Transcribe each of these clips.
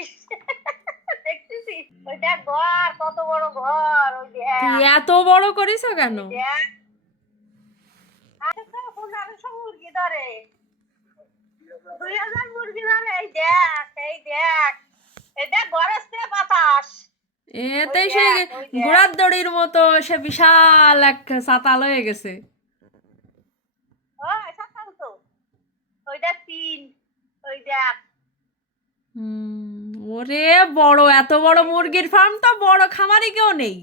দেখিস দেখতেছি ওইটা ঘর, কত বড় ঘর, ওই তুই দেখ এত বড় করিস কেন? ওই দেখ। আরেকটা 1500 মুরগি ধরে, 2000 মুরগি ধরে, এই দেখ এই দেখ, এই দেখ ঘরের থেকে বাতাস, ওই এতেই সে দেখ ওই দেখ। ঘোড়ার দড়ির মতো সে বিশাল এক চাতাল হয়ে গেছে। ওই সাতাল তো, ওই দেখ তিন, ওই দেখ ওরে বড়, এত বড় এই তো, মুরগির ফার্ম তো বড় খামারি কেউ নেই।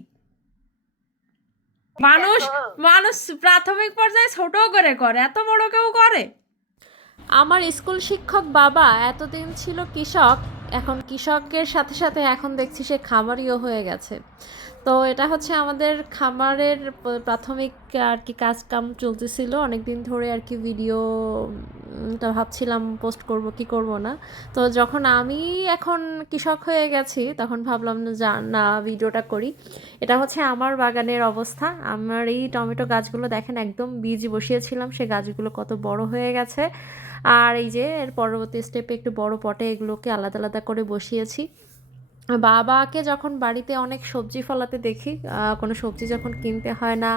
ওই মানুষ দেখো। মানুষ প্রাথমিক পর্যায়ে ছোট করে করে, এত বড় কেউ করে? আমার স্কুল শিক্ষক বাবা এতদিন ছিল কৃষক, এখন কৃষকের সাথে সাথে এখন দেখছি সে খামারিও হয়ে গেছে। তো এটা হচ্ছে আমাদের খামারের প্রাথমিক আর কি কাজ কাম চলতেছিল অনেক দিন ধরে আর কি। ভিডিওটা ভাবছিলাম পোস্ট করব কি করব না। তো যখন আমি এখন কৃষক হয়ে গেছি তখন ভাবলাম না ভিডিওটা করি। এটা হচ্ছে আমার বাগানের অবস্থা। আমার এই টমেটো গাছগুলো দেখেন, একদম বীজ বসিয়েছিলাম, সে গাছগুলো কত বড় হয়ে গেছে। আর এই যে এর পরবর্তী স্টেপে একটু বড় পটে এগুলোকে আলাদা আলাদা করে বসিয়েছি। বাবাকে যখন বাড়িতে অনেক সবজি ফলাতে দেখি, কোনো সবজি যখন কিনতে হয় না,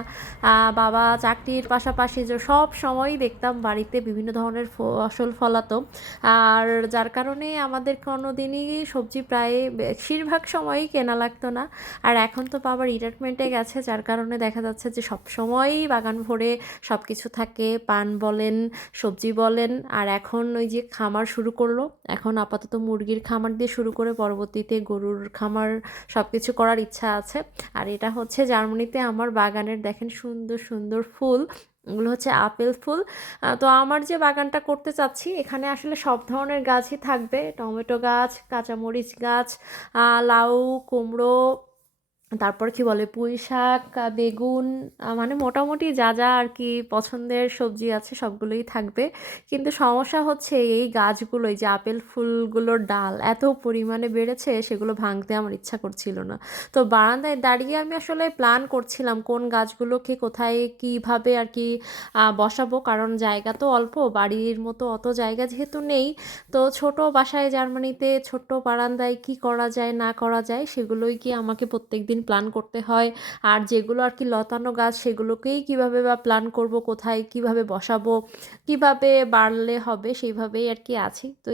বাবা চাকরির পাশাপাশি যে সব সময়ই দেখতাম বাড়িতে বিভিন্ন ধরনের ফসল ফলাতো। আর যার কারণে আমাদের কোনো দিনই সবজি প্রায় বেশিরভাগ সময়ই কেনা লাগতো না। আর এখন তো বাবা রিটায়ারমেন্টে গেছে, যার কারণে দেখা যাচ্ছে যে সব সময়ই বাগান ভরে সব কিছু থাকে, পান বলেন, সবজি বলেন। আর এখন ওই যে খামার শুরু করলো, এখন আপাতত মুরগির খামার দিয়ে শুরু করে পরবর্তীতে গরুর খামার সব কিছু করার ইচ্ছা আছে। আর এটা হচ্ছে জার্মানিতে আমার বাগানের দেখেন সুন্দর সুন্দর ফুল, এগুলো হচ্ছে আপেল ফুল। তো আমার যে বাগানটা করতে চাচ্ছি এখানে আসলে সব ধরনের গাছই থাকবে, টমেটো গাছ, কাঁচামরিচ গাছ, লাউ, কুমড়ো, তারপর কি বলে পুঁই শাক, বেগুন, মানে মোটামুটি যা যা আর কি পছন্দের সবজি আছে সবগুলোই থাকবে। কিন্তু সমস্যা হচ্ছে এই গাছগুলো, এই যে আপেল ফুলগুলোর ডাল এত পরিমাণে বেড়েছে সেগুলো ভাঙতে আমার ইচ্ছা করছিল না। তো বারান্দায় দাঁড়িয়ে আমি আসলে প্ল্যান করছিলাম কোন গাছগুলোকে কোথায় কিভাবে আর কি বসাবো, কারণ জায়গা তো অল্প, বাড়ির মতো অত জায়গা যেহেতু নেই। তো ছোট বাসায় জার্মানিতে ছোট্ট বারান্দায় কি করা যায় না করা যায় সেগুলোই কি আমাকে প্রত্যেকদিন প্ল্যান করতে হয়। আর যেগুলো আর কি লতানো গাছ সেগুলোকেই কিভাবে বা প্ল্যান করব, কোথায় কিভাবে বসাবো, কিভাবে বাড়লে হবে সেইভাবেই আর কি আছি। তো